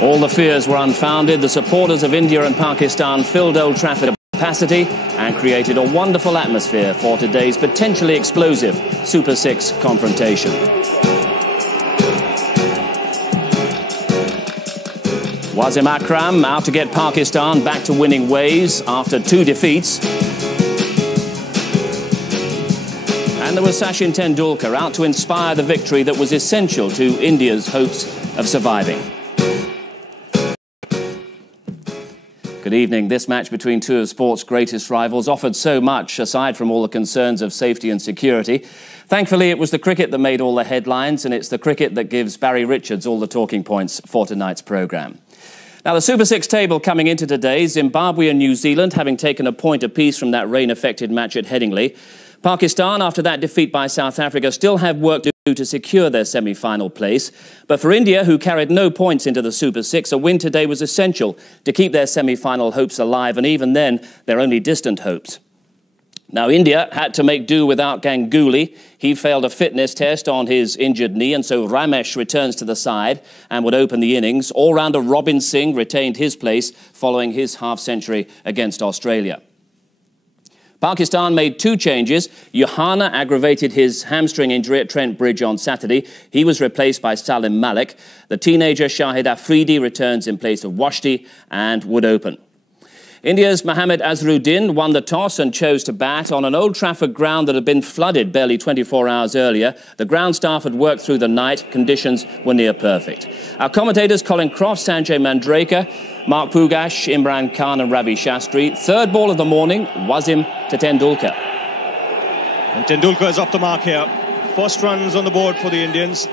All the fears were unfounded. The supporters of India and Pakistan filled Old Trafford to capacity and created a wonderful atmosphere for today's potentially explosive Super 6 confrontation. Wasim Akram out to get Pakistan back to winning ways after 2 defeats. And there was Sachin Tendulkar out to inspire the victory that was essential to India's hopes of surviving. Good evening. This match between two of sport's greatest rivals offered so much, aside from all the concerns of safety and security. Thankfully, it was the cricket that made all the headlines, and it's the cricket that gives Barry Richards all the talking points for tonight's programme. Now, the Super 6 table coming into today, Zimbabwe and New Zealand having taken a point apiece from that rain-affected match at Headingley. Pakistan, after that defeat by South Africa, still have work to do to secure their semi-final place. But for India, who carried no points into the Super 6, a win today was essential to keep their semi-final hopes alive, and even then, their only distant hopes. Now, India had to make do without Ganguly. He failed a fitness test on his injured knee, and so Ramesh returns to the side and would open the innings. All-rounder Robin Singh retained his place following his half-century against Australia. Pakistan made 2 changes. Yohana aggravated his hamstring injury at Trent Bridge on Saturday. He was replaced by Salim Malik. The teenager Shahid Afridi returns in place of Washti and would open. India's Mohammad Azharuddin won the toss and chose to bat on an Old Trafford ground that had been flooded barely 24 hours earlier. The ground staff had worked through the night. Conditions were near perfect. Our commentators Colin Croft, Sanjay Mandrekar, Mark Pugash, Imran Khan and Ravi Shastri. Third ball of the morning, Wasim to Tendulkar. And Tendulkar is off the mark here. First runs on the board for the Indians.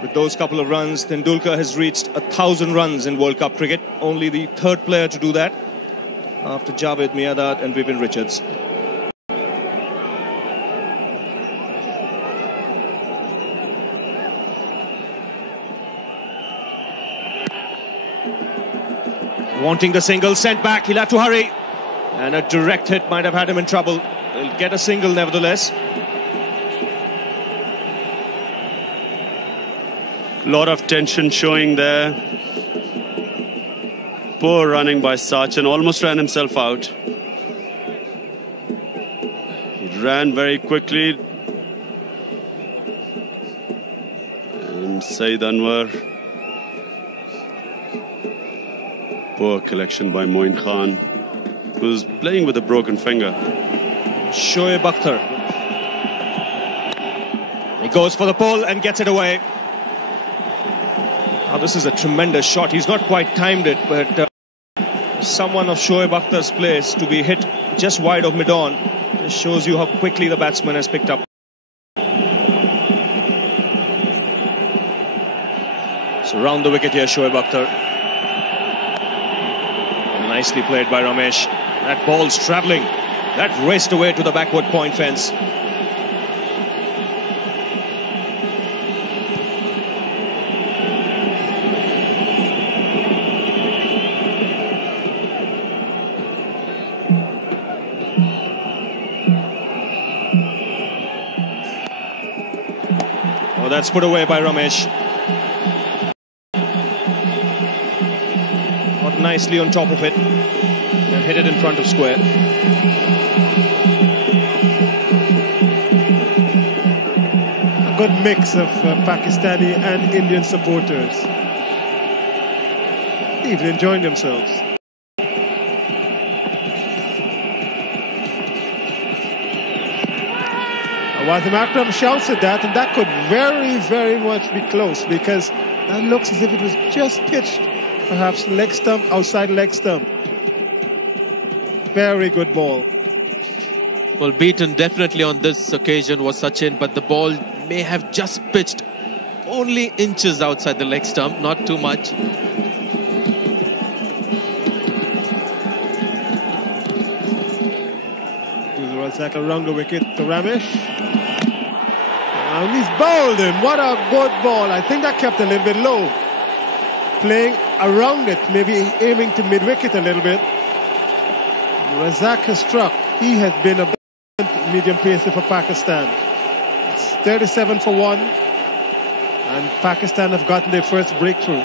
With those couple of runs, Tendulkar has reached 1,000 runs in World Cup cricket. Only the 3rd player to do that after Javed Miandad and Vivian Richards. Wanting the single, sent back, he'll have to hurry. And a direct hit might have had him in trouble. He'll get a single nevertheless. A lot of tension showing there. Poor running by Sachin, almost ran himself out. He ran very quickly. And Saeed Anwar. Poor collection by Moin Khan, who's playing with a broken finger. Shoaib Akhtar. He goes for the pull and gets it away. Now, this is a tremendous shot. He's not quite timed it, but someone of Shoaib Akhtar's place to be hit just wide of mid-on just shows you how quickly the batsman has picked up. So round the wicket here, Shoaib Akhtar. And nicely played by Ramesh. That ball's travelling. That raced away to the backward point fence. That's put away by Ramesh. Got nicely on top of it and hit it in front of square. A good mix of Pakistani and Indian supporters. Even enjoying themselves. Wasim Akram shouts at that, and that could very, very much be close, because that looks as if it was just pitched, perhaps leg stump, outside leg stump. Very good ball. Well, beaten definitely on this occasion was Sachin, but the ball may have just pitched only inches outside the leg stump, not too much. Razak around the wicket to Ramesh. And he's bowled him. What a good ball. I think that kept a little bit low. Playing around it, maybe aiming to mid-wicket a little bit. Razak has struck. he has been a medium pacer for Pakistan. It's 37 for 1, and Pakistan have gotten their first breakthrough.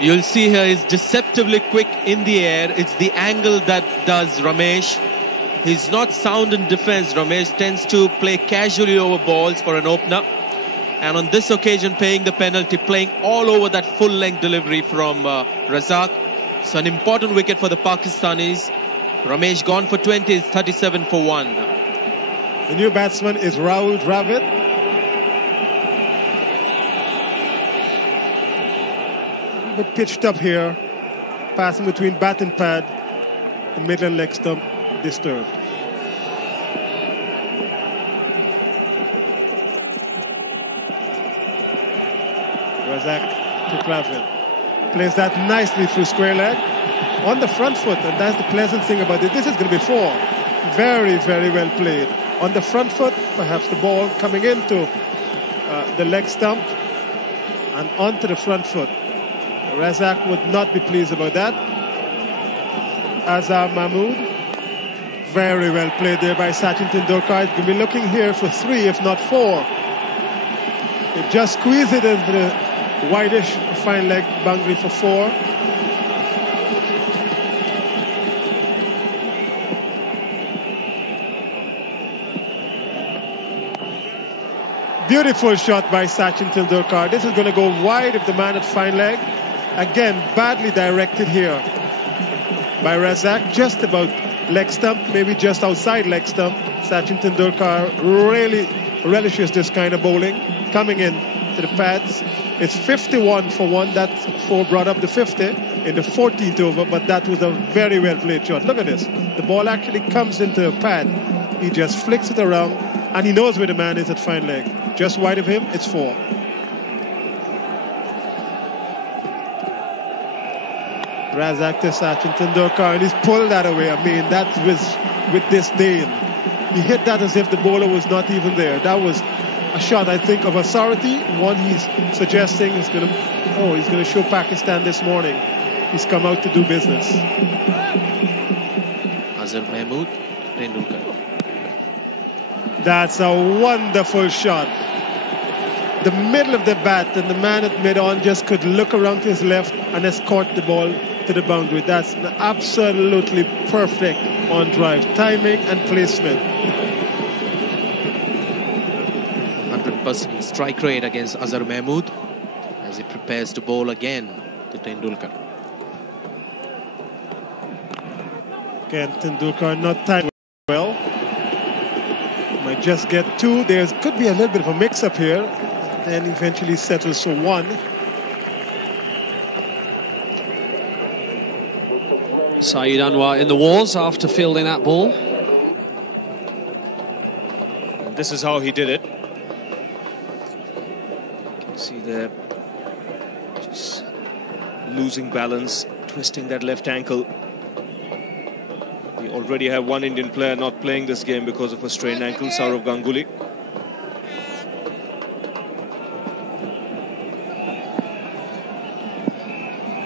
You'll see here he's deceptively quick in the air. It's the angle that does Ramesh. He's not sound in defense. Ramesh tends to play casually over balls for an opener. And on this occasion, paying the penalty, playing all over that full-length delivery from Razak. So an important wicket for the Pakistanis. Ramesh gone for 20, is 37 for 1. The new batsman is Rahul Dravid. But pitched up here, passing between bat and pad, the middle and leg stump disturbed. Razak to Dravid. Plays that nicely through square leg on the front foot, and that's the pleasant thing about it. This is going to be 4. Very, very well played. On the front foot, perhaps the ball coming into the leg stump and onto the front foot. Razak would not be pleased about that. Azhar Mahmood, very well played there by Sachin Tendulkar. He's going to be looking here for 3, if not 4. They just squeeze it into the wideish fine leg boundary for 4. Beautiful shot by Sachin Tendulkar. This is going to go wide of the man at fine leg. Again, badly directed here by Razak. Just about leg stump, maybe just outside leg stump. Sachin Tendulkar really relishes this kind of bowling. Coming in to the pads. It's 51 for 1. That 4 brought up the 50 in the 14th over, but that was a very well played shot. Look at this. The ball actually comes into a pad. He just flicks it around, and he knows where the man is at fine leg. Just wide of him, it's 4. Razak to Sachin Tendulkar, and he's pulled that away. I mean, that was with disdain. He hit that as if the bowler was not even there. That was a shot, I think, of authority. One he's suggesting is going to show Pakistan this morning. He's come out to do business. Azhar Mahmood, Tendulkar. That's a wonderful shot. The middle of the bat, and the man at mid-on just could look around to his left and escort the ball to the boundary. That's an absolutely perfect on drive. Timing and placement. 100% strike rate against Azhar Mahmood as he prepares to bowl again to Tendulkar. Again, Tendulkar not timed well. Might just get 2. There could be a little bit of a mix-up here. And eventually settles for 1. Saeed Anwar in the wars after fielding that ball. This is how he did it. You can see there, just losing balance, twisting that left ankle. We already have one Indian player not playing this game because of a strained ankle, Sourav Ganguly.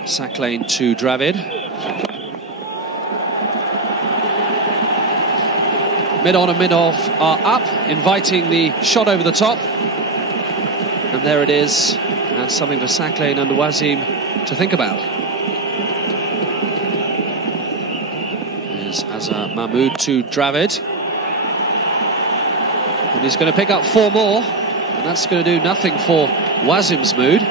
Sack lane to Dravid. Mid-on and mid-off are up, inviting the shot over the top. And there it is. That's something for Sack lane under Wasim to think about. There's Azhar Mahmood to Dravid. And he's going to pick up 4 more. And that's going to do nothing for Wasim's mood.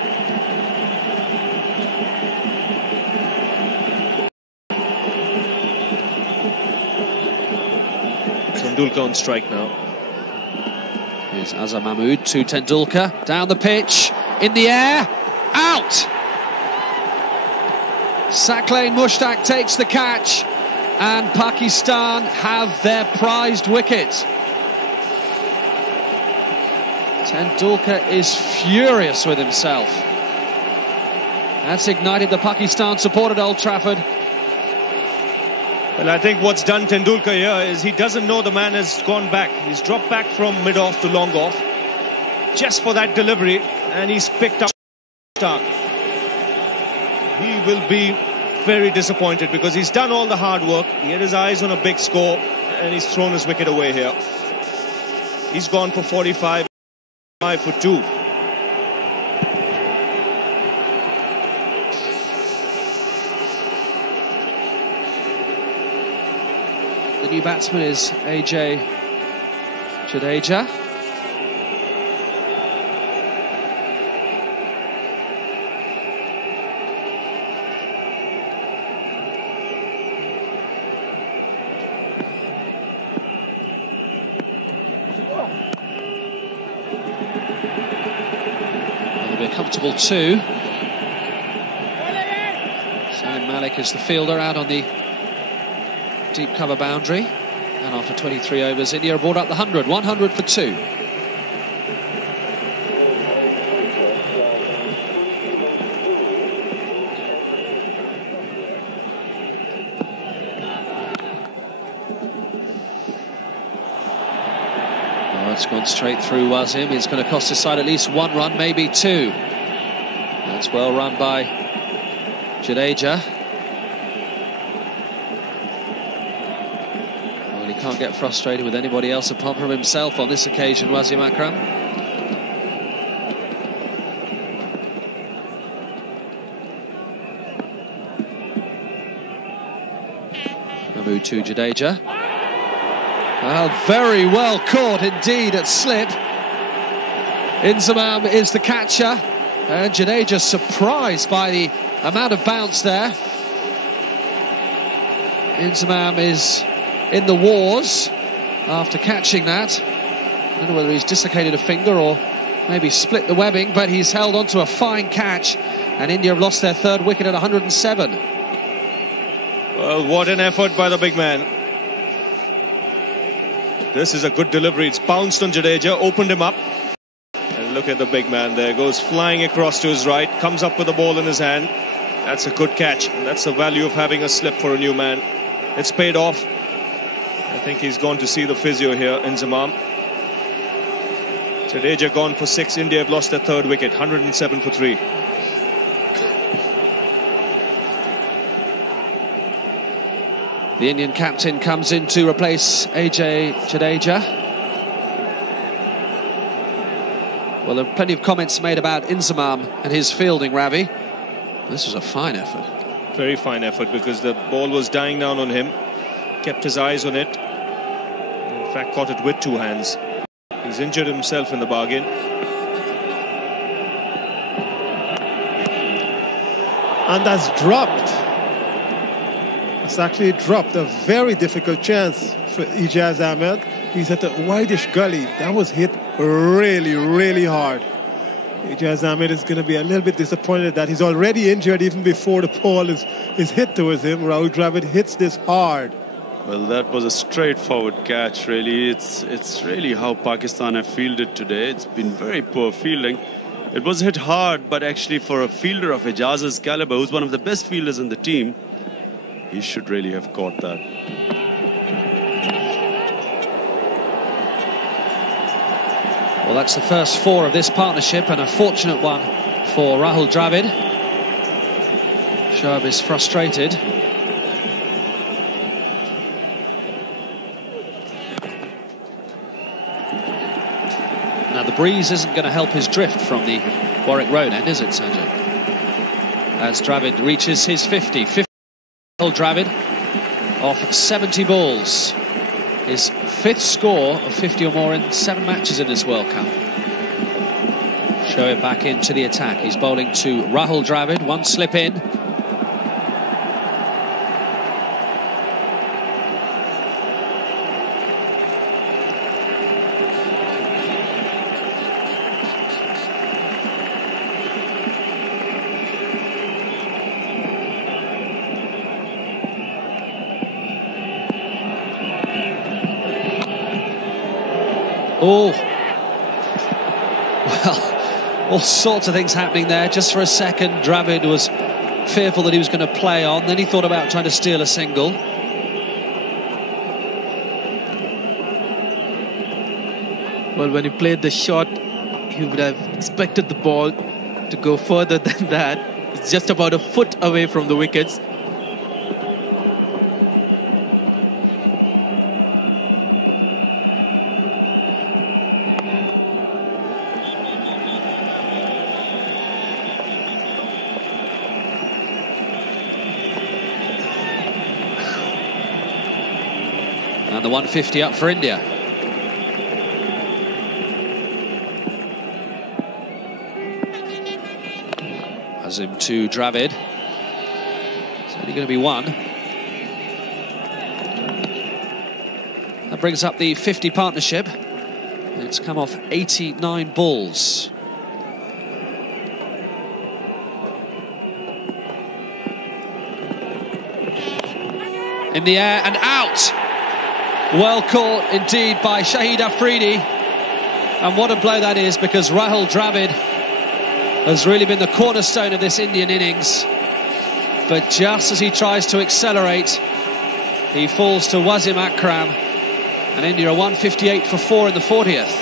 Tendulkar on strike now. Here's Azhar Mahmood to Tendulkar. Down the pitch, in the air, out! Sack lane Mushtaq takes the catch, and Pakistan have their prized wicket. Tendulkar is furious with himself. That's ignited the Pakistan support at Old Trafford. Well, I think what's done Tendulkar here is he doesn't know the man has gone back. He's dropped back from mid-off to long-off just for that delivery, and he's picked up Stark. He will be very disappointed because he's done all the hard work. He had his eyes on a big score and he's thrown his wicket away here. He's gone for 45 for 2. The new batsman is AJ Jadeja. It'll be a comfortable 2. Salim Malik is the fielder out on the deep cover boundary, and after 23 overs India brought up the 100 for 2. Oh, it's gone straight through Wasim. It's going to cost his side at least 1 run, maybe 2. That's well run by Jadeja. Can't get frustrated with anybody else apart from himself on this occasion, Wasim Akram. Mahmood to Jadeja. Well, very well caught indeed at slip. Inzamam is the catcher, and Jadeja surprised by the amount of bounce there. Inzamam is in the wars after catching that. I don't know whether he's dislocated a finger or maybe split the webbing, but he's held on to a fine catch, and India have lost their 3rd wicket at 107. Well, what an effort by the big man. This is a good delivery. It's bounced on Jadeja, opened him up, and look at the big man there, goes flying across to his right, comes up with the ball in his hand. That's a good catch, and that's the value of having a slip for a new man. It's paid off. I think he's gone to see the physio here, Inzamam. Jadeja gone for 6. India have lost their 3rd wicket, 107 for 3. The Indian captain comes in to replace AJ Jadeja. Well, there are plenty of comments made about Inzamam and his fielding, Ravi. This was a fine effort. Very fine effort, because the ball was dying down on him. Kept his eyes on it. In fact, caught it with 2 hands. He's injured himself in the bargain. And that's dropped. It's actually dropped. A very difficult chance for Ijaz Ahmed. He's at a wideish gully. That was hit really, really hard. Ijaz Ahmed is going to be a little bit disappointed that he's already injured even before the ball is hit towards him. Rahul Dravid hits this hard. Well, that was a straightforward catch, really. It's really how Pakistan have fielded today. It's been very poor fielding. It was hit hard, but actually for a fielder of Ijaz's caliber, who's one of the best fielders in the team, he should really have caught that. Well, that's the first 4 of this partnership, and a fortunate one for Rahul Dravid. Shoaib is frustrated. Now, the breeze isn't going to help his drift from the Warwick Road end, is it, Sanjay? As Dravid reaches his 50. Rahul Dravid off 70 balls. His 5th score of 50 or more in 7 matches in this World Cup. Shoaib back into the attack. He's bowling to Rahul Dravid. 1 slip in. Oh, well, all sorts of things happening there. Just for a second, Dravid was fearful that he was going to play on. Then he thought about trying to steal a single. Well, when he played the shot, he would have expected the ball to go further than that. It's just about a foot away from the wickets. And the 150 up for India. Azim to Dravid. It's only going to be one. That brings up the 50 partnership. It's come off 89 balls. In the air and out. Well caught indeed by Shahid Afridi. And what a blow that is, because Rahul Dravid has really been the cornerstone of this Indian innings. But just as he tries to accelerate, he falls to Wasim Akram. And India are 158 for 4 in the 40th.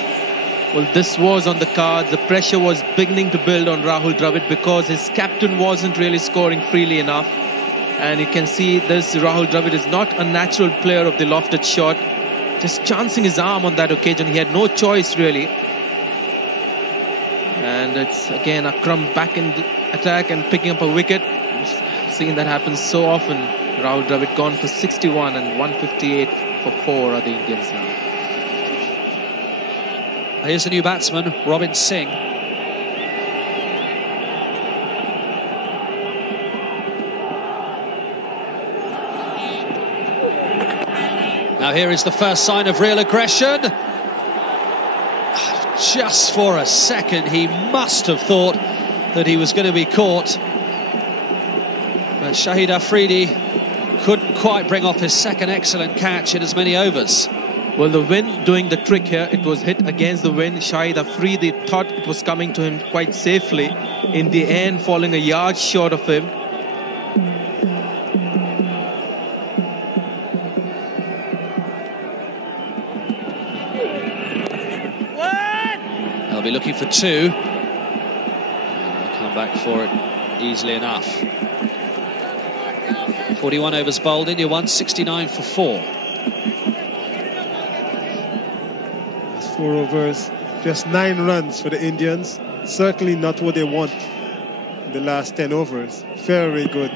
Well, this was on the cards. The pressure was beginning to build on Rahul Dravid because his captain wasn't really scoring freely enough. And you can see this, Rahul Dravid is not a natural player of the lofted shot. Just chancing his arm on that occasion. He had no choice really. And it's again Akram back in attack and picking up a wicket. I've seen that happen so often. Rahul Dravid gone for 61 and 158 for 4 are the Indians now. Here's the new batsman, Robin Singh. Now here is the first sign of real aggression. Just for a second he must have thought that he was going to be caught. But Shahid Afridi couldn't quite bring off his second excellent catch in as many overs. Well, the wind doing the trick here. It was hit against the wind. Shahid Afridi thought it was coming to him quite safely. In the end, falling a yard short of him. They'll be looking for 2. And they'll come back for it easily enough. 41 overs bowled, India 169 for 4. 4 overs, just 9 runs for the Indians. Certainly not what they want in the last 10 overs. Very good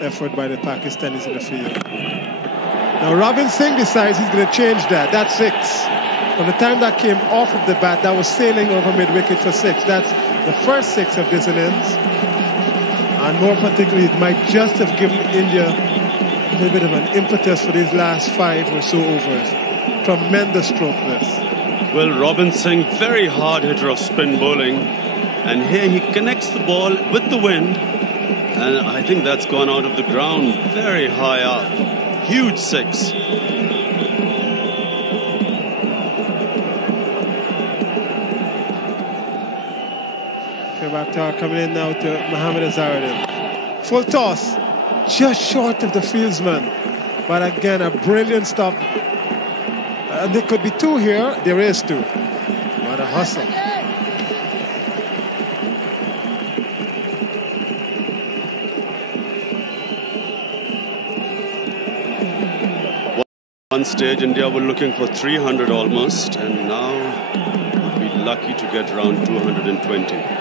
effort by the Pakistanis in the field. Now Robin Singh decides he's going to change that. That's 6. From the time that came off of the bat, that was sailing over mid-wicket for 6. That's the first 6 of this innings. And more particularly, it might just have given India a little bit of an impetus for these last 5 or so overs. Tremendous stroke this. Well, Robin Singh, very hard hitter of spin bowling. And here he connects the ball with the wind. And I think that's gone out of the ground very high up. Huge 6. Bakhtar coming in now to Mohammad Azharuddin. Full toss, just short of the fieldsman. But again, a brilliant stop. And there could be 2 here. There is 2. What a hustle. One stage, India were looking for 300 almost. And now we'll be lucky to get around 220.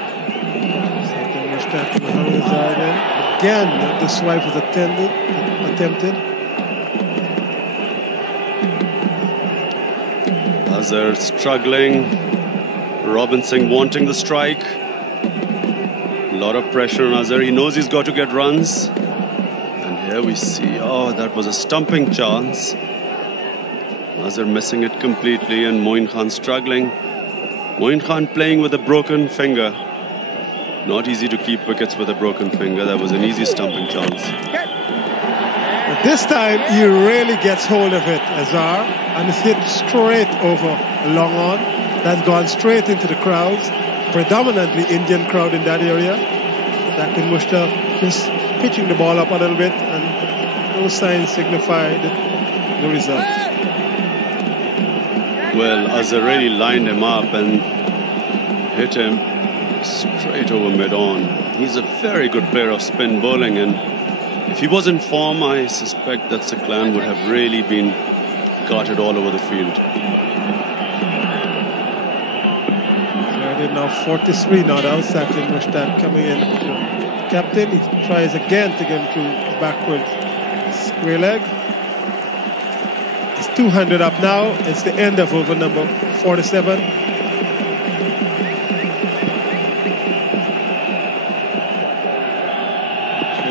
Again, the swipe was attempted. Azhar struggling. Robin Singh wanting the strike. A lot of pressure on Azhar. He knows he's got to get runs. And here we see, oh, that was a stumping chance. Azhar missing it completely and Moin Khan struggling. Moin Khan playing with a broken finger. Not easy to keep wickets with a broken finger. That was an easy stumping chance. But this time he really gets hold of it, Azhar, and it's hit straight over long on. That's gone straight into the crowds, predominantly Indian crowd in that area. Zakir Mushtaq just pitching the ball up a little bit, and those signs signify the result. Well, Azhar really lined him up and hit him straight over mid-on. He's a very good player of spin bowling, and if he was in form, I suspect that Siklan would have really been carted all over the field. Now 43 not out. Zakir Mushtaq coming in. Captain, he tries again to get him to backwards square leg. It's 200 up now. It's the end of over number 47.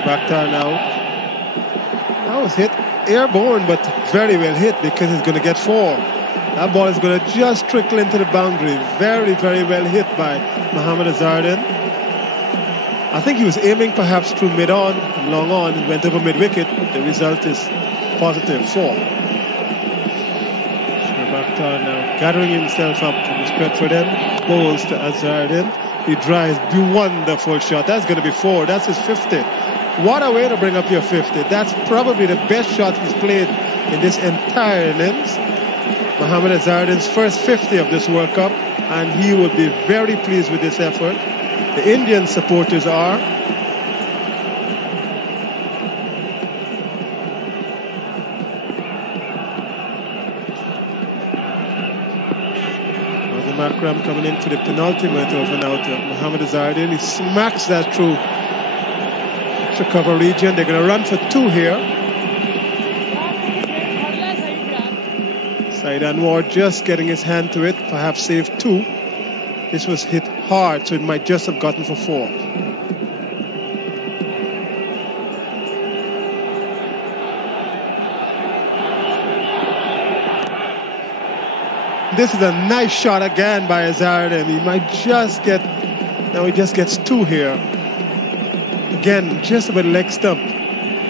Bakhtar now. That was hit airborne, but very well hit because it's going to get 4. That ball is going to just trickle into the boundary. Very, very well hit by Mohammad Azharuddin. I think he was aiming perhaps through mid-on, long on, and went over mid-wicket. The result is positive 4. Bakhtar now gathering himself up from the spread for them. Bowls to Azharuddin. He drives. Wonderful shot. That's going to be 4. That's his 50. What a way to bring up your 50. That's probably the best shot he's played in this entire innings. Mohammad Azharuddin's first 50 of this World Cup, and he will be very pleased with this effort. The Indian supporters are. Wazim Akram coming in for the penultimate over now to Mohammad Azharuddin. He smacks that through extra cover region. They're going to run for 2 here. Saeed Anwar just getting his hand to it, perhaps save 2. This was hit hard, so it might just have gotten for 4. This is a nice shot again by Azharuddin. He might just get, now he just gets 2 here. Again, just about leg stump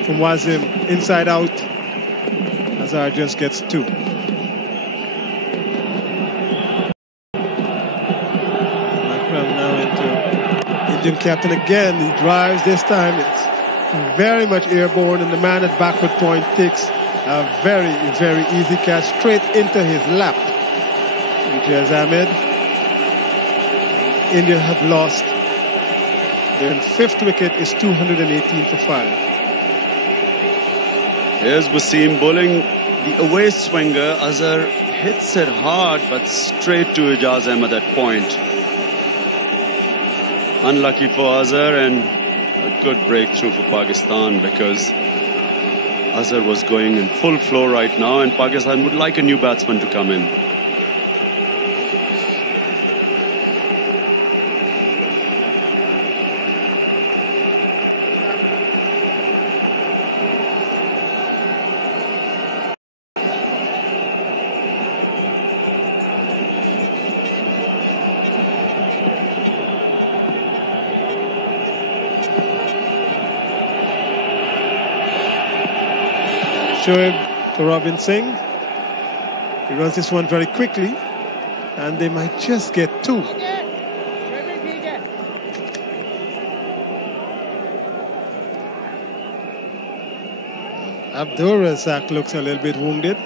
from Wazim, inside out. Azhar just gets 2. Akram now into Indian captain again. He drives this time. It's very much airborne, and the man at backward point takes a very, very easy catch straight into his lap. Ijaz Ahmed. India have lost. Their 5th wicket is 218 for 5. Here's Wasim bowling the away swinger. Azhar hits it hard, but straight to Ijaz Ahmed at point. Unlucky for Azhar, and a good breakthrough for Pakistan, because Azhar was going in full flow right now, and Pakistan would like a new batsman to come in. Shoaib to Robin Singh. He runs this one very quickly, and they might just get 2. Abdur Razak looks a little bit wounded.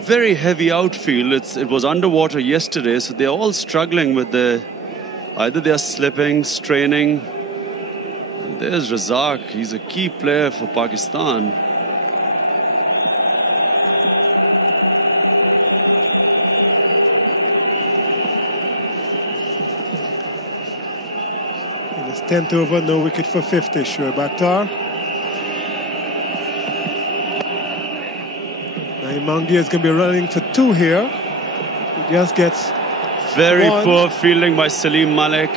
Very heavy outfield. It was underwater yesterday, so they're all struggling with either they're slipping, straining. And there's Razak. He's a key player for Pakistan. In his 10th over, no wicket for 50, Shoaib Akhtar. Mangia is going to be running for 2 here. He just gets very 1. Poor fielding by Salim Malik.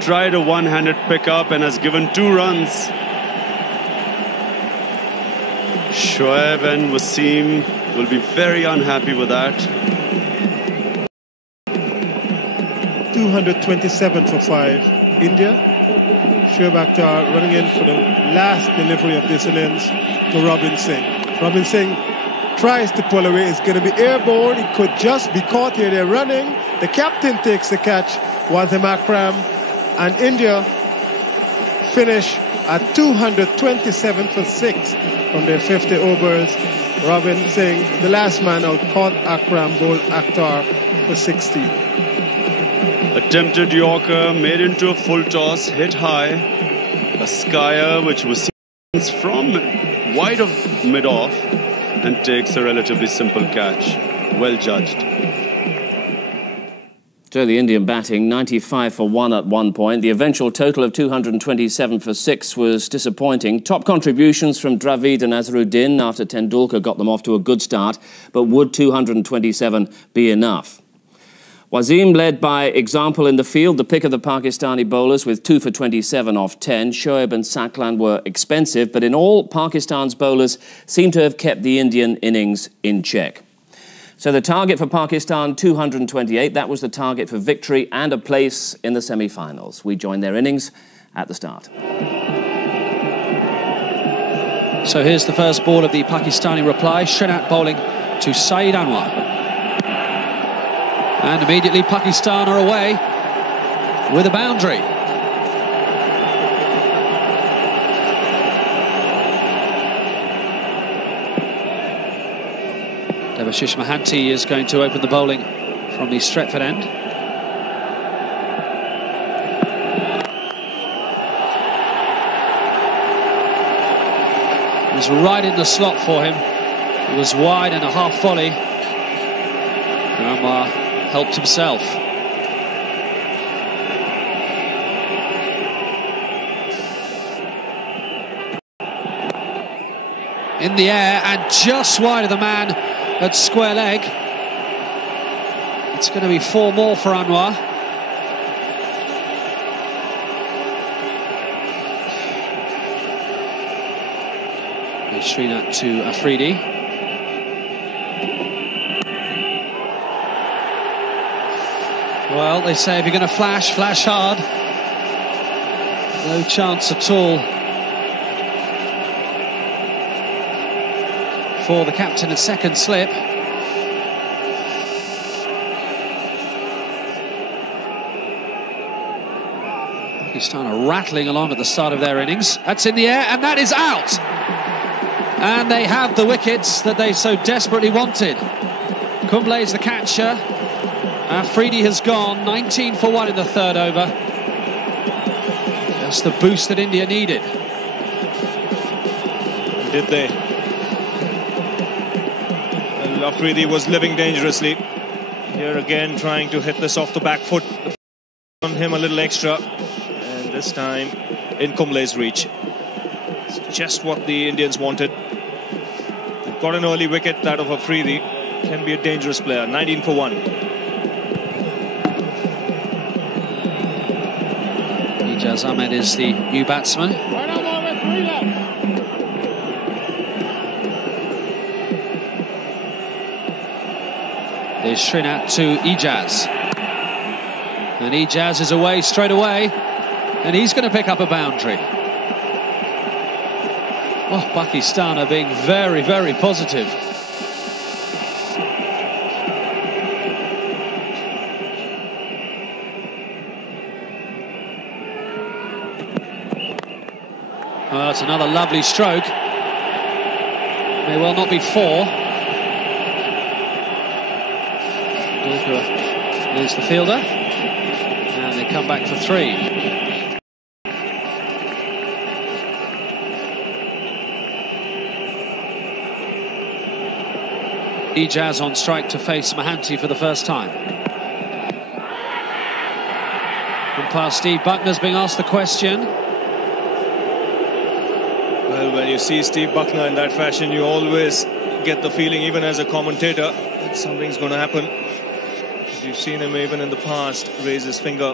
Tried a one-handed pickup and has given 2 runs. Shoaib and Wasim will be very unhappy with that. 227 for 5. India. Shoaib Akhtar running in for the last delivery of this innings to Robin Singh. Robin Singh tries to pull away. It's going to be airborne. It could just be caught here. They're running. The captain takes the catch. Wazim Akram, and India finish at 227 for 6 from their 50 overs. Robin Singh, the last man out, caught Akram, bowled Akhtar for 16. Attempted Yorker, made into a full toss, hit high. A skyer which was from wide of mid-off, and takes a relatively simple catch. Well judged. So the Indian batting, 95 for 1 at one point. The eventual total of 227 for 6 was disappointing. Top contributions from Dravid and Azharuddin after Tendulkar got them off to a good start. But would 227 be enough? Wasim led by example in the field, the pick of the Pakistani bowlers with 2 for 27 off 10. Shoaib and Saklan were expensive, but in all, Pakistan's bowlers seem to have kept the Indian innings in check. So the target for Pakistan, 228. That was the target for victory and a place in the semi-finals. We joined their innings at the start. So here's the first ball of the Pakistani reply. Srinath bowling to Saeed Anwar. And immediately Pakistan are away with a boundary. Debashish Mohanty is going to open the bowling from the Stretford end. It was right in the slot for him. It was wide and a half volley. Anwar helped himself. In the air and just wide of the man at square leg. It's going to be 4 more for Anwar. Srinath to Afridi. Well, they say if you're going to flash, flash hard. No chance at all for the captain at second slip. Pakistan are rattling along at the start of their innings. That's in the air and that is out. And they have the wickets that they so desperately wanted. Kumble is the catcher. Afridi has gone 19 for 1 in the third over. Just the boost that India needed. Did they? And Afridi was living dangerously. Here again trying to hit this off the back foot. On him a little extra. And this time in Kumble's reach. It's just what the Indians wanted. They've got an early wicket, that of Afridi. Can be a dangerous player. 19 for 1. Ijaz Ahmed is the new batsman. There's Srinath to Ijaz. And Ijaz is away straight away. And he's going to pick up a boundary. Oh, Pakistan are being very, very positive. Oh, that's another lovely stroke. May well not be 4. Tendulkar is the fielder. And they come back for 3. Ijaz on strike to face Mohanty for the first time. Umpire Steve Buckner's being asked the question. Well, when you see Steve Buckner in that fashion, you always get the feeling, even as a commentator, that something's going to happen. Because you've seen him even in the past raise his finger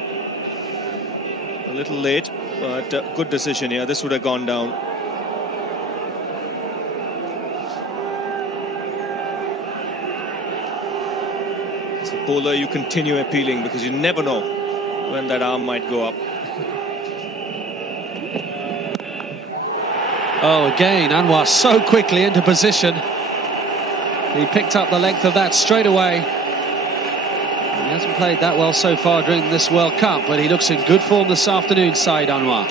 a little late, but good decision here. This would have gone down. As a bowler, you continue appealing because you never know when that arm might go up. Oh, again, Anwar so quickly into position. He picked up the length of that straight away. He hasn't played that well so far during this World Cup, but he looks in good form this afternoon, Saeed Anwar.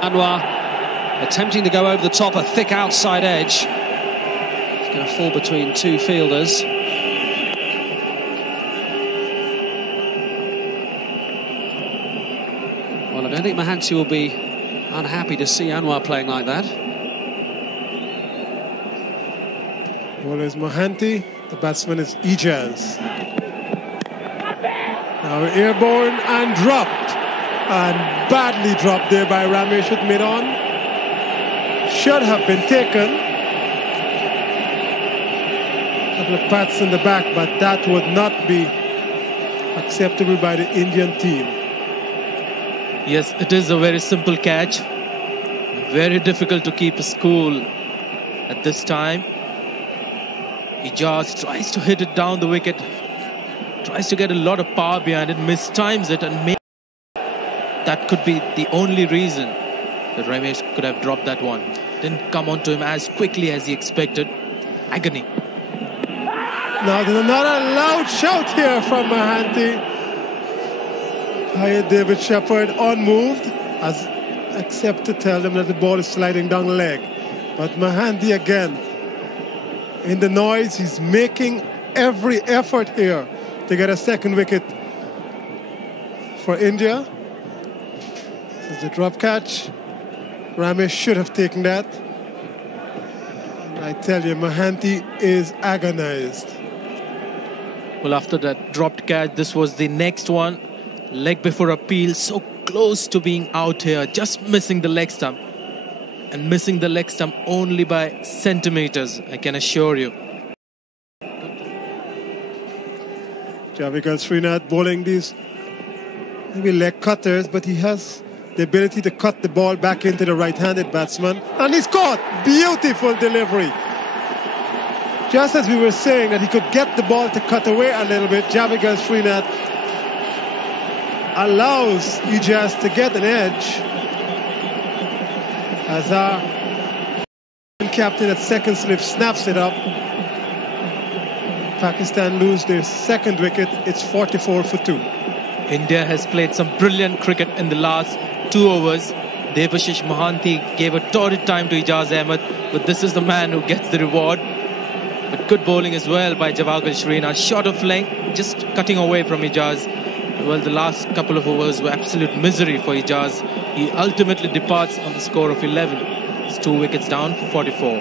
Anwar attempting to go over the top, a thick outside edge. He's going to fall between 2 fielders. Well, I don't think Mohanty will be unhappy to see Anwar playing like that. Well, as Mohanty The batsman is Ijaz. Now airborne and dropped. And badly dropped there by Ramesh with mid-on. Should have been taken. A couple of pats in the back, but that would not be acceptable by the Indian team. Yes, it is a very simple catch. Very difficult to keep a cool at this time. Ijaz tries to hit it down the wicket. Tries to get a lot of power behind it. Mistimes it, and maybe that could be the only reason that Ramesh could have dropped that one. Didn't come onto him as quickly as he expected. Agony. Now there's another loud shout here from Mahanti. Hired David Shepherd unmoved, as except to tell them that the ball is sliding down the leg. But Mahanti again, in the noise, he's making every effort here to get a second wicket for India. This is the drop catch. Ramesh should have taken that. And I tell you, Mahanti is agonized. Well, after that dropped catch, this was the next one. Leg before appeal, so close to being out here, just missing the leg stump. And missing the leg stump only by centimeters, I can assure you. Javika Srinath bowling these maybe leg cutters, but he has the ability to cut the ball back into the right-handed batsman. And he's caught! Beautiful delivery. Just as we were saying that he could get the ball to cut away a little bit, Javika Srinath allows Ijaz to get an edge. As our captain at second slip snaps it up. Pakistan lose their second wicket. It's 44 for 2. India has played some brilliant cricket in the last 2 overs. Debashish Mohanty gave a torrid time to Ijaz Ahmed, but this is the man who gets the reward. But good bowling as well by Javagal Srinath. Short of length, just cutting away from Ijaz. Well, the last couple of overs were absolute misery for Ijaz. He ultimately departs on the score of 11. It's 2 wickets down for 44.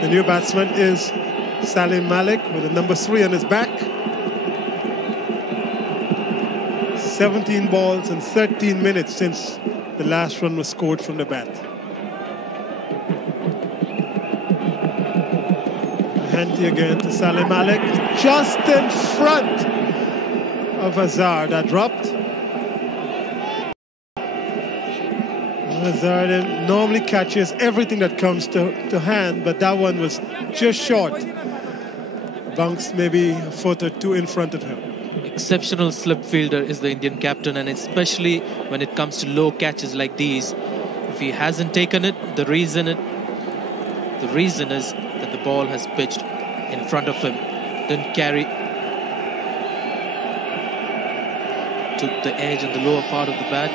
The new batsman is Salim Malik with a number 3 on his back. 17 balls and 13 minutes since the last run was scored from the bat. Hanty again to Salim Malik, just in front of Azhar. That dropped. Azhar normally catches everything that comes to hand, but that one was just short. Bounced maybe a foot or 2 in front of him. Exceptional slip fielder is the Indian captain, and especially when it comes to low catches like these. If he hasn't taken it, the reason is that the ball has pitched in front of him. Didn't carry to the edge and the lower part of the bat.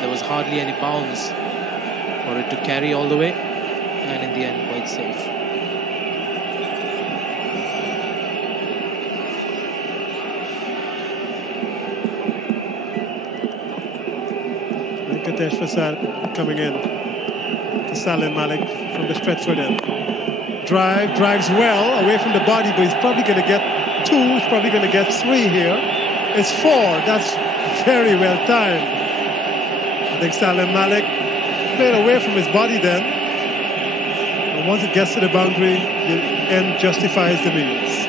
There was hardly any bounce for it to carry all the way, and in the end quite safe. Venkatesh Prasad coming in to Salim Malik from the Stretford end. Drives well away from the body, but he's probably going to get 2, he's probably going to get 3 here. It's 4, that's very well timed. I think Salim Malik played away from his body then. And once it gets to the boundary, the end justifies the means.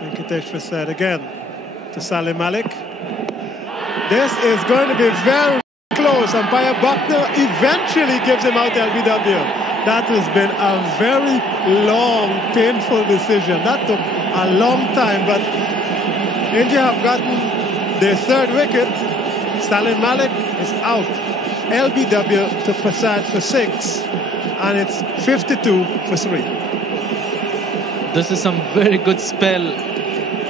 Venkatesh Prasad again to Salim Malik. This is going to be very close. Umpire Buckner eventually gives him out LBW. That has been a very long, painful decision. That took a long time, but India have gotten their 3rd wicket. Salim Malik is out. LBW to Prasad for 6, and it's 52 for 3. This is some very good spell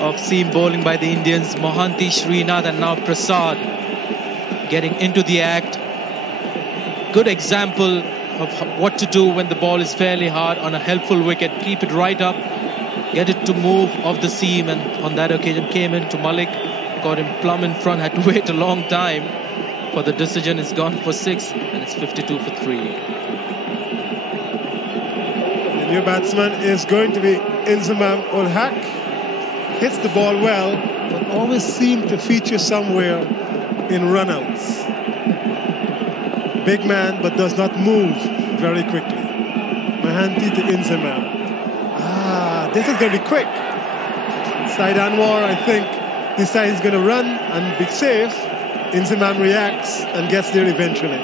of seam bowling by the Indians. Mohanty, Srinath and now Prasad getting into the act. Good example of what to do when the ball is fairly hard on a helpful wicket. Keep it right up, get it to move off the seam, and on that occasion came into Malik. got him plumb in front, had to wait a long time, but the decision is gone for 6, and it's 52 for 3. The new batsman is going to be Inzamam ul Haq. Hits the ball well, but always seems to feature somewhere in runouts. Big man, but does not move very quickly. Mohanty to Inzamam. This is going to be quick. Saeed Anwar, I think, decides he's going to run and be safe. Inzamam reacts and gets there eventually.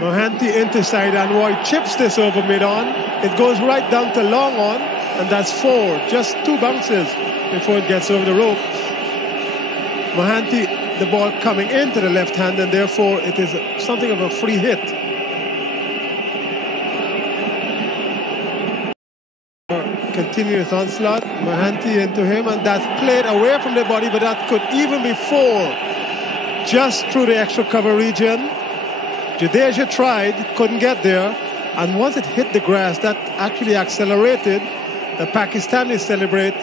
Mohanty into Saeed Anwar, chips this over mid-on. It goes right down to long on, and that's 4. Just 2 bounces before it gets over the rope. Mohanty, the ball coming into the left hand, and therefore it is something of a free hit. Continuous onslaught, Mohanty into him, and that's played away from the body, but that could even be 4. Just through the extra cover region. Jadeja tried, couldn't get there, and once it hit the grass, that actually accelerated. The Pakistanis celebrate,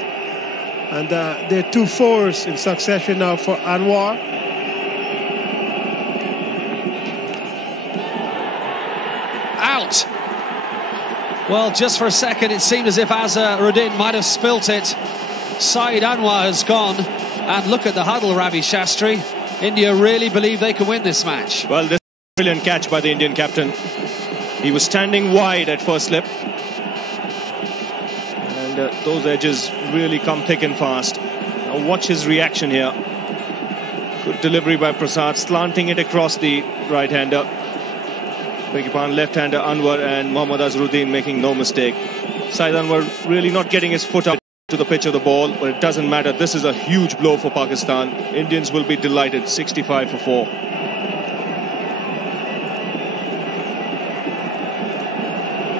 and there are 2 4s in succession now for Anwar. Out. Well, just for a second, it seemed as if Azharuddin might have spilt it. Saeed Anwar has gone, and look at the huddle, Ravi Shastri. India really believe they can win this match. Well, this is a brilliant catch by the Indian captain. He was standing wide at first slip. And those edges really come thick and fast. Now watch his reaction here. Good delivery by Prasad, slanting it across the right-hander. Left-hander Anwar, and Mohammad Azharuddin making no mistake. Saeed Anwar really not getting his foot up to the pitch of the ball, but it doesn't matter. This is a huge blow for Pakistan. Indians will be delighted. 65 for 4.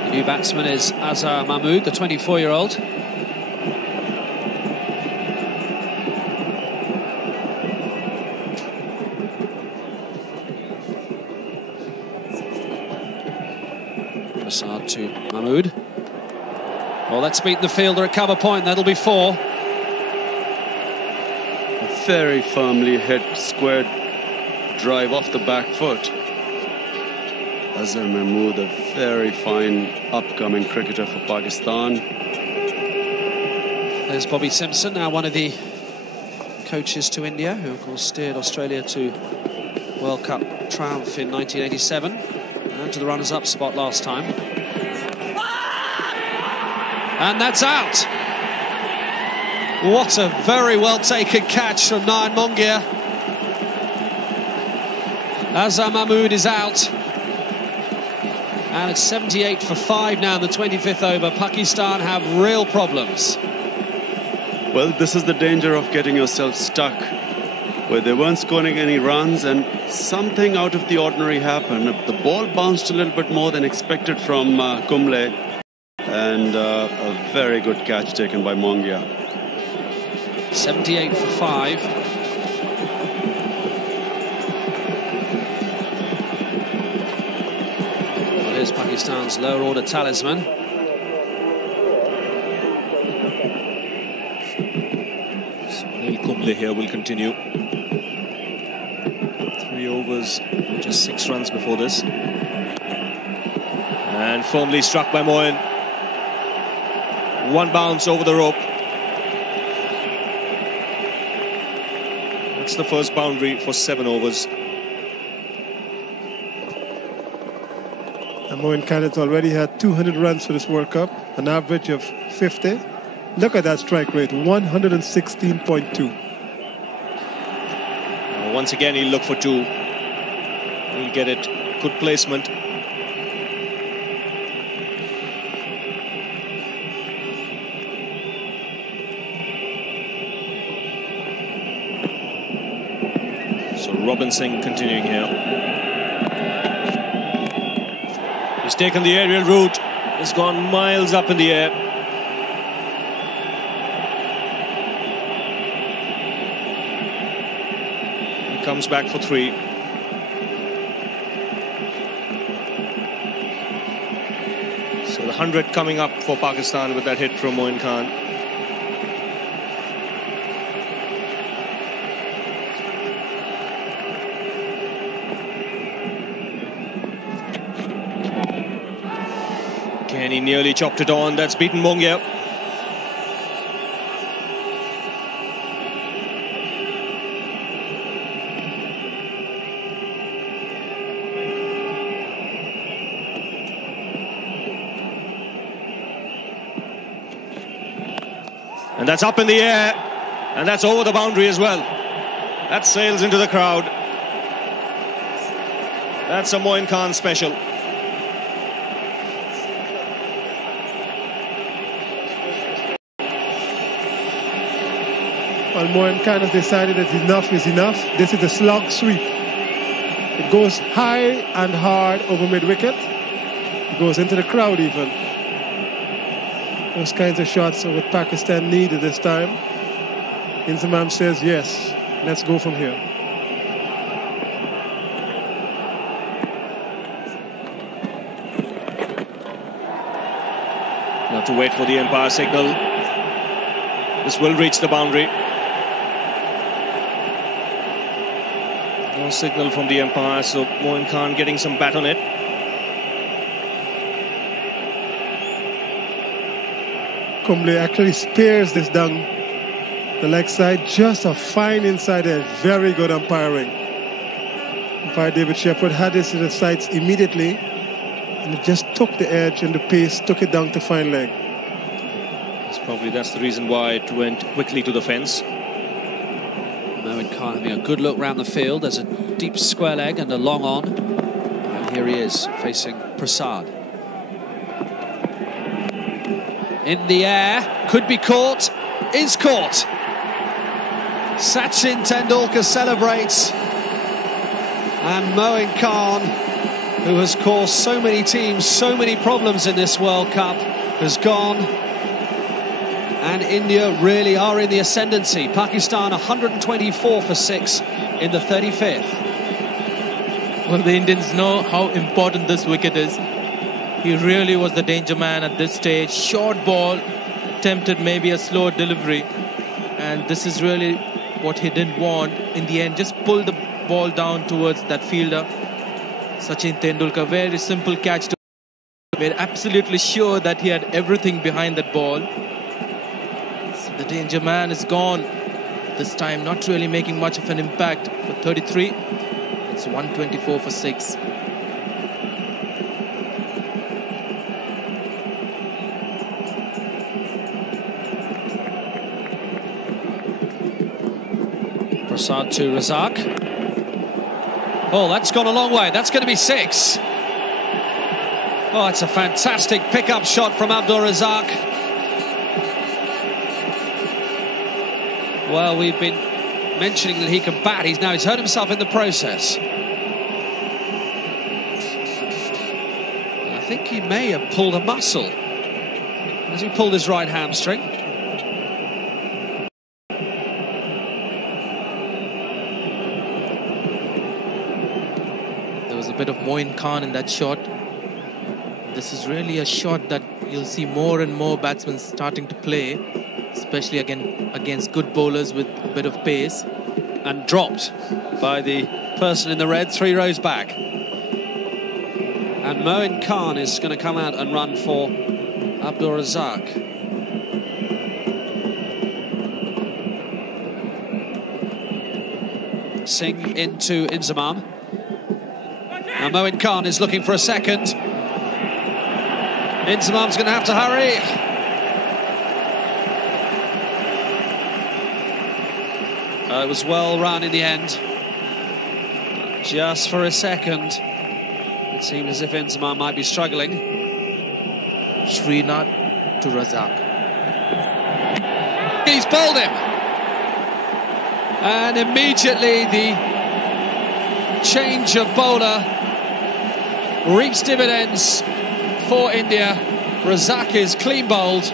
The new batsman is Azhar Mahmood, the 24-year-old. Prasad to Mahmood. Well, let's meet the fielder at cover point. That'll be 4. A very firmly hit square drive off the back foot. Azhar Mahmood, a very fine upcoming cricketer for Pakistan. There's Bobby Simpson, now one of the coaches to India, who of course steered Australia to World Cup triumph in 1987 and to the runners-up spot last time. And that's out. What a very well taken catch from Nayan Mongia. Azhar Mahmood is out. And it's 78 for 5 now in the 25th over. Pakistan have real problems. Well, this is the danger of getting yourself stuck, where they weren't scoring any runs and something out of the ordinary happened. The ball bounced a little bit more than expected from Kumble, and a very good catch taken by Mongia. 78 for 5. Well, here's Pakistan's lower order talisman. Sunil Kumble here will continue. 3 overs, just 6 runs before this. And firmly struck by Moin. 1 bounce over the rope. That's the first boundary for 7 overs. And Moin Khan's already had 200 runs for this World Cup, an average of 50. Look at that strike rate, 116.2. Once again, he'll look for 2. He'll get it. Good placement. So Robinson continuing here. He's taken the aerial route. It's gone miles up in the air. He comes back for 3. 100 coming up for Pakistan with that hit from Moin Khan. He nearly chopped it on. That's beaten Mongia. And that's up in the air. And that's over the boundary as well. That sails into the crowd. That's a Moin Khan special. Well, Moin Khan has decided that enough is enough. This is a slog sweep. It goes high and hard over mid-wicket. It goes into the crowd even. Those kinds of shots are what Pakistan needed this time. Inzamam says, yes, let's go from here. Not to wait for the umpire signal. This will reach the boundary. No signal from the umpire, so Moin Khan getting some bat on it. Kumble actually spares this down the leg side. Just a fine inside edge. Very good umpiring. Umpire David Shepherd had this to the sights immediately, and it just took the edge and the pace, took it down to fine leg. That's the reason why it went quickly to the fence. Moin Khan having a good look round the field. There's a deep square leg and a long on. And here he is facing Prasad. In the air, could be caught, is caught. Sachin Tendulkar celebrates. And Moin Khan, who has caused so many teams so many problems in this World Cup, has gone. And India really are in the ascendancy. Pakistan 124 for 6 in the 35th. Well, the Indians know how important this wicket is. He really was the danger man at this stage. Short ball, attempted maybe a slow delivery. And this is really what he didn't want. In the end, just pull the ball down towards that fielder. Sachin Tendulkar, very simple catch. We're absolutely sure that he had everything behind that ball. The danger man is gone. This time not really making much of an impact for 33. It's 124 for 6. Prasad to Razak. Oh, that's gone a long way. That's going to be 6. Oh, it's a fantastic pick-up shot from Abdul Razak. Well, we've been mentioning that he can bat. He's hurt himself in the process. I think he may have pulled a muscle. Has he pulled his right hamstring? There was a bit of Moin Khan in that shot. This is really a shot that you'll see more and more batsmen starting to play, especially against good bowlers with a bit of pace. And dropped by the person in the red 3 rows back. And Moin Khan is going to come out and run for Abdul Razak. Singh into Inzamam. Now Moin Khan is looking for a second. Inzamam's going to have to hurry. It was well run in the end. Just for a second, it seemed as if Inzamam might be struggling. Srinath to Razak. He's bowled him. And immediately the change of bowler reaps dividends for India. Razak is clean bowled.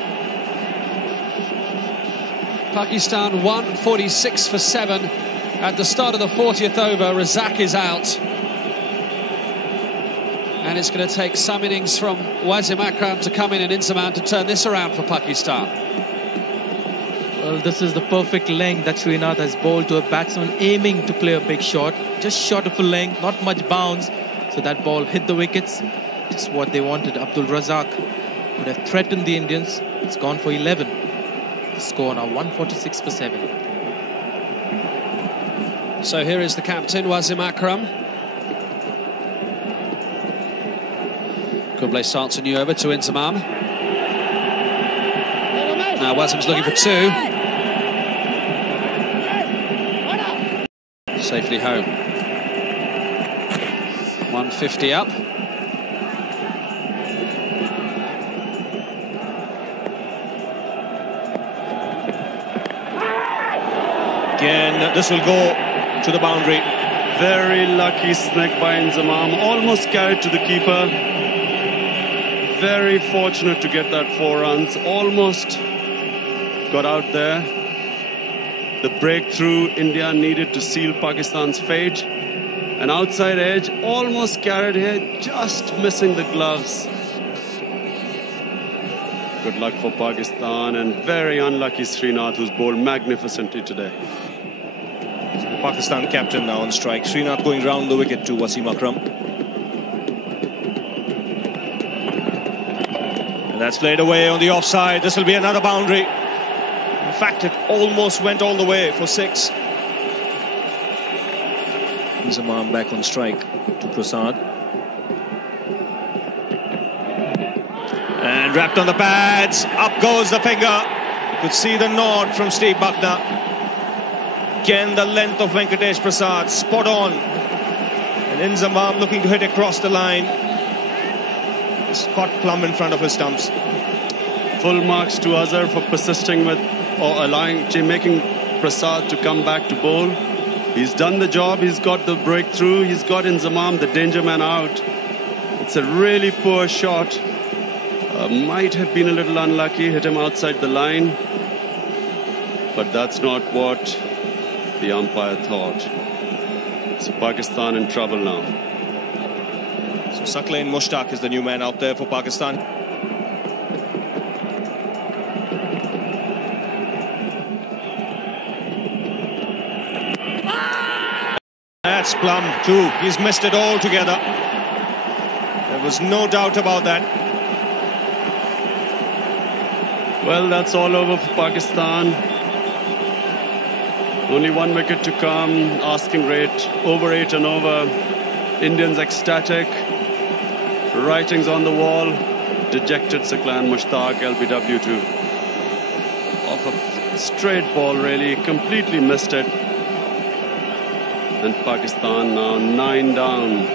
Pakistan 146 for 7 at the start of the 40th over. Razak is out. And it's going to take some innings from Wasim Akram to come in and Inzamam to turn this around for Pakistan. Well, this is the perfect length that Srinath has bowled to a batsman aiming to play a big shot. Just short of a length, not much bounce. So that ball hit the wickets. Just what they wanted. Abdul Razak would have threatened the Indians. It's gone for 11. The score now 146 for 7. So here is the captain, Wasim Akram. Kumble starts a new over to Inzamam. Now Wasim's looking for 2. Safely home. 150 up. Again, this will go to the boundary. Very lucky snag by Inzamam. Almost carried to the keeper. Very fortunate to get that 4 runs. Almost got out there. The breakthrough India needed to seal Pakistan's fate. An outside edge, almost carried here, just missing the gloves. Good luck for Pakistan, and very unlucky Srinath, who's bowled magnificently today. The Pakistan captain now on strike. Srinath going round the wicket to Wasim Akram. And that's played away on the offside. This will be another boundary. In fact, it almost went all the way for 6. Inzamam back on strike to Prasad. And wrapped on the pads. Up goes the finger. You could see the nod from Steve Buckner. Again, the length of Venkatesh Prasad. Spot on. And Inzamam looking to hit across the line. It's caught plumb in front of his stumps. Full marks to Azhar for persisting with or making Prasad to come back to bowl. He's done the job. He's got the breakthrough. He's got Inzamam, the danger man, out. It's a really poor shot. Might have been a little unlucky. Hit him outside the line. But that's not what the umpire thought. So Pakistan in trouble now. So Saqlain Mushtaq is the new man out there for Pakistan. That's plumb too. He's missed it all together. There was no doubt about that. Well, that's all over for Pakistan. Only 1 wicket to come. Asking rate over 8 and over. Indians ecstatic. Writings on the wall. Dejected Saqlain Mushtaq, LBW to off a straight ball, really. Completely missed it. And Pakistan now 9 down.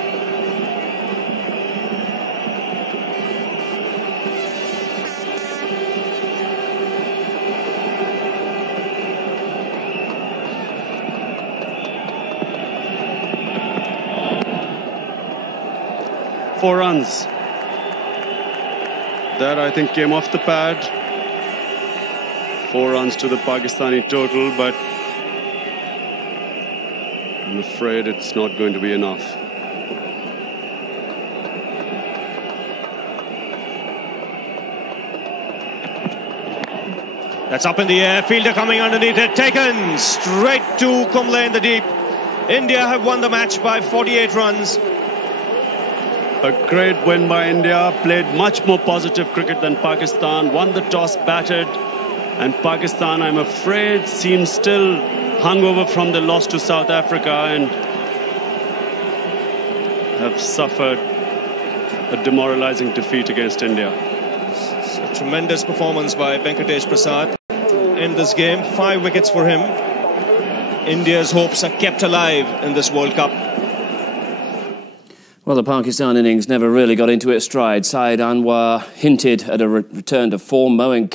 Four runs. That, I think, came off the pad. 4 runs to the Pakistani total, but I'm afraid it's not going to be enough. That's up in the air. Fielder coming underneath it. Taken straight to Kumble in the deep. India have won the match by 48 runs. A great win by India. Played much more positive cricket than Pakistan. Won the toss, batted. And Pakistan, I'm afraid, seems still hungover from the loss to South Africa and have suffered a demoralizing defeat against India. It's a tremendous performance by Venkatesh Prasad in this game. 5 wickets for him. India's hopes are kept alive in this World Cup. Well, the Pakistan innings never really got into its stride. Saeed Anwar hinted at a return to form, mowing